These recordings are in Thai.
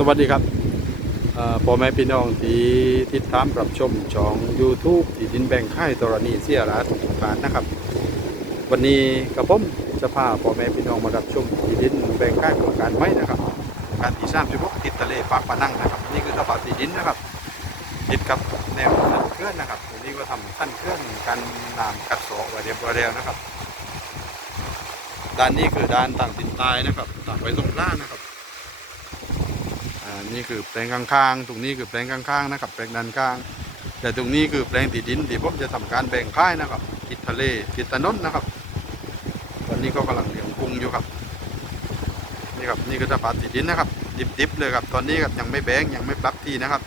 สวัสดีครับพ่อแม่พี่น้องที่ติดตามรับชมช่อง YouTube ที่ดินแบ่งค่ายตรณีเสียราทุกการนะครับ วันนี้กับผมจะพาพ่อแม่พี่น้องมารับชมที่ดินแบ่งค่ายโครงการไม้นะครับ การที่สร้างชิบกติดทะเลปากปะนังนะครับ นี่คือสภาพที่ดินนะครับ ติดกับแนวสั้นเคลื่อนนะครับตรงนี้ก็ทำสั้นเคลื่อนกันน้ำกัดเสอไว้เรียบร้อยแล้วนะครับด้านนี้คือด้านต่างตินตายนะครับต่างไปตรงล่างนะครับ อ่านี่คือแปลงข้างๆตรงนี้คือแปลงข้างๆนะครับแปลงด้านข้าง แต่ตรงนี้คือแปลงติดดินที่ผมจะทำการแบ่งค่ายนะครับ ติดทะเลติดถนนนะครับวันนี้ก็กำลังเลี้ยงกุ้งอยู่ครับนี่ครับนี่คือสภาพติดดินนะครับ ดิบๆเลยครับตอนนี้ครับยังไม่แบ่งยังไม่ปรับที่นะครับ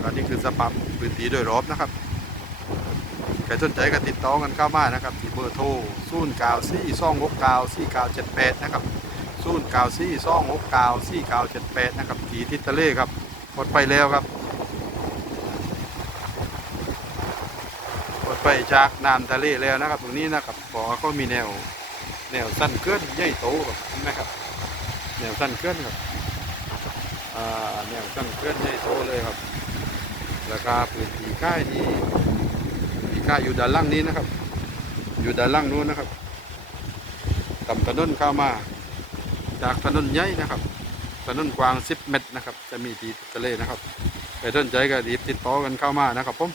แล้วนี่คือสภาพพื้นที่โดยรอบนะครับใครสนใจก็ติดต่อกันเข้ามานะครับที่เบอร์โทร0 9 4 2 6 9 4 9 7 8นะครับ ศูนย์เก้าสี่สองหกเก้าสี่เก้าเจ็ดแปดนะครับทีทิศทะเลครับหมดไปแล้วครับหมดไปจากน้ำทะเลแล้วนะครับ ตรงนี้นะครับพอก็มีแนวแนวสั้นเคลื่อนใหญ่โตครับเห็นไหมครับ แนวสั้นเคลื่อนครับแนวสั้นเคลื่อนใหญ่โตเลยครับราคาพื้นที่ค่ายนี้ที่ค่ายอยู่ด้านล่างนี้นะครับ อยู่ด้านล่างนู้นนะครับตำถนนเข้ามา จากถนนใหญ่นะครับถนนกว้าง 10 เมตรนะครับ จะมีดีทะเลนะครับไปต้นใจก็ดีติดต่อกันเข้ามานะครับผม